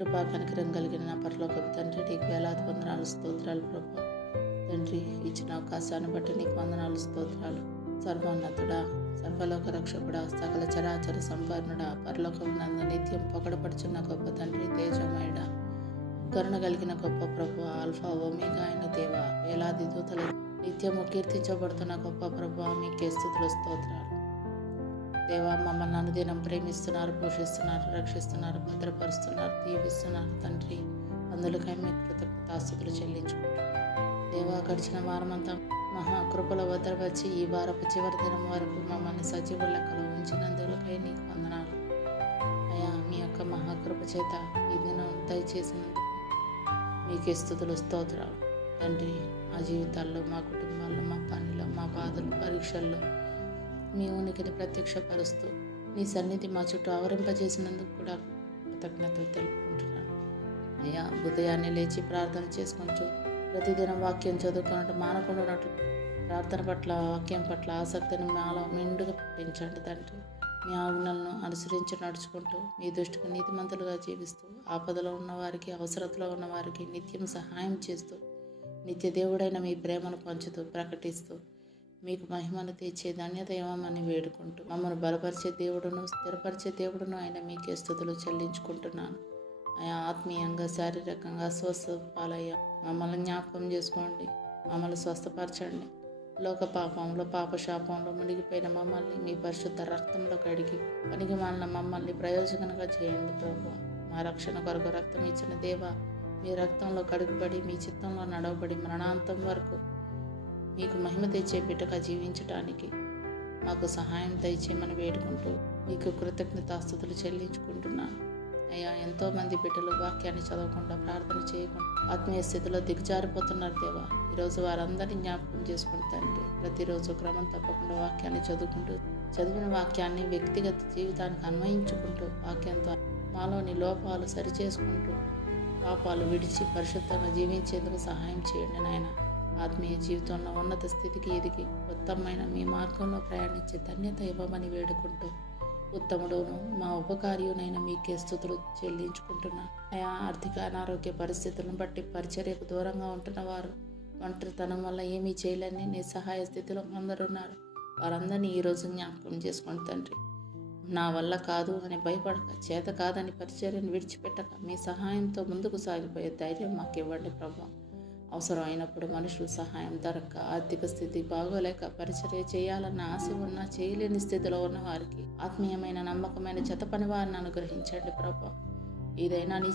కృపా కనికరం కలిగిన నా పరలోకపు తండ్రి, నీకు వేలాది వందనాలు, స్తోత్రాలు ప్రభా. తండ్రి, ఇచ్చిన అవకాశాన్ని బట్టి నీకు వందనాలు, స్తోత్రాలు. సర్వోన్నతుడా, సర్వలోక రక్షకుడా, సకల చరాచర సంపన్నుడా, పరలోకమునందు నిత్యం పొగడపడుచున్న గొప్ప తండ్రి, తేజమయుడా, కరుణ కలిగిన గొప్ప ప్రభు, ఆల్ఫా ఓమేగా అయిన దేవ, వేలాది దూతలు నిత్యము కీర్తించబడుతున్న గొప్ప ప్రభు, మీకే స్తుతులు, స్తోత్రాలు. దేవా, మమ్మల్ని అనుదినం ప్రేమిస్తున్నారు, పోషిస్తున్నారు, రక్షిస్తున్నారు, భద్రపరుస్తున్నారు, దీవిస్తున్నారు తండ్రి. అందులకై మీకు కృతజ్ఞతాస్తుతులు చెల్లించుకుంటున్నాం. దేవా, గడిచిన వారమంతా మహాకృపల భద్రపరిచి ఈ వారపు చివరి దినం వరకు మమ్మల్ని సజీవ లెక్కలో ఉంచినందులకై నీకు వందనాలు. అయా, మీ యొక్క మహాకృప చేత ఈ దినం దయచేసినందుకు మీకే స్తుతులు, స్తోత్రాలు. తండ్రి, మా జీవితాల్లో, మా కుటుంబాల్లో, మా పనిలో, మా బాధలు, పరీక్షల్లో మీ ఉనికిని ప్రత్యక్షపరుస్తూ నీ సన్నిధి మా చుట్టూ ఆవరింపజేసినందుకు కూడా కృతజ్ఞతలు తెలుపుకుంటున్నాను. అయ్యా, ఉదయాన్నే లేచి ప్రార్థన చేసుకుంటూ ప్రతిదినం వాక్యం చదువుకున్నట్టు మానకుండానట్లు ప్రార్థన పట్ల, వాక్యం పట్ల ఆసక్తిని మాలో మెండుగా పెంచండి తండ్రి. మీ ఆజ్ఞలను అనుసరించి నడుచుకుంటూ మీ దృష్టికి నీతిమంతులుగా జీవిస్తూ ఆపదలో ఉన్నవారికి, అవసరతలో ఉన్నవారికి నిత్యం సహాయం చేస్తూ నిత్య దేవుడైన మీ ప్రేమను పంచుతూ ప్రకటిస్తూ మీకు మహిమను తెచ్చే ధన్యత ఇవ్వమని వేడుకుంటూ మమ్మల్ని బలపరిచే దేవుడును, స్థిరపరిచే దేవుడును అయిన మీకే స్తుతులు చెల్లించుకుంటున్నాను. ఆయా, ఆత్మీయంగా, శారీరకంగా స్వస్థ పాలయ్యా మమ్మల్ని జ్ఞాపకం చేసుకోండి, మమ్మల్ని స్వస్థపరచండి. లోక పాపంలో, పాపశాపంలో మునిగిపోయిన మమ్మల్ని మీ పరిశుద్ధ రక్తంలో కడిగి పనికి మాలిన మమ్మల్ని ప్రయోజనంగా చేయండి ప్రభు. మా రక్షణ కొరకు రక్తం ఇచ్చిన దేవా, మీ రక్తంలో కడుగుబడి మీ చిత్తంలో నడవబడి మరణాంతం వరకు మీకు మహిమ తెచ్చే బిడ్డగా జీవించడానికి మాకు సహాయం దయచేయమని వేడుకుంటూ మీకు కృతజ్ఞతాస్తుతులు చెల్లించుకుంటున్నాను. అయ్యా, ఎంతోమంది బిడ్డలు వాక్యాన్ని చదవకుండా, ప్రార్థన చేయకుండా ఆత్మీయ స్థితిలో దిగజారిపోతున్నారు దేవా. ఈరోజు వారందరినీ జ్ఞాపకం చేసుకుంటాండి. ప్రతిరోజు క్రమం తప్పకుండా వాక్యాన్ని చదువుకుంటూ, చదివిన వాక్యాన్ని వ్యక్తిగత జీవితానికి అన్వయించుకుంటూ, వాక్యంతో మాలోని లోపాలు సరిచేసుకుంటూ పాపాలు విడిచి పరిశుద్ధంగా జీవించేందుకు సహాయం చేయండి నాయన. ఆత్మీయ జీవితంలో ఉన్నత స్థితికి ఎదిగి ఉత్తమమైన మీ మార్గంలో ప్రయాణించే ధన్యత ఇవ్వమని వేడుకుంటూ ఉత్తముడును, మా ఉపకార్యునైన మీకే స్తుతులు చెల్లించుకుంటున్నాను. ఆయా, ఆర్థిక అనారోగ్య పరిస్థితులను బట్టి పరిచర్యకు దూరంగా ఉంటున్న వారు, ఒంటరితనం వల్ల ఏమీ చేయలేని నిస్సహాయ స్థితిలో అందరున్నారు. వారందరినీ ఈరోజు జ్ఞాపకం చేసుకోండి తండ్రి. నా వల్ల కాదు అని భయపడక, చేత కాదని పరిచర్యను విడిచిపెట్టక మీ సహాయంతో ముందుకు సాగిపోయే ధైర్యం మాకు ఇవ్వండి ప్రభు. అవసరం అయినప్పుడు మనుషుల సహాయం దొరక్క, ఆర్థిక స్థితి బాగోలేక పరిచర్య చేయాలన్న ఆశ ఉన్నా చేయలేని స్థితిలో ఉన్న వారికి ఆత్మీయమైన, నమ్మకమైన జత పని వారిని అనుగ్రహించండి ప్రభు. ఏదైనా నీ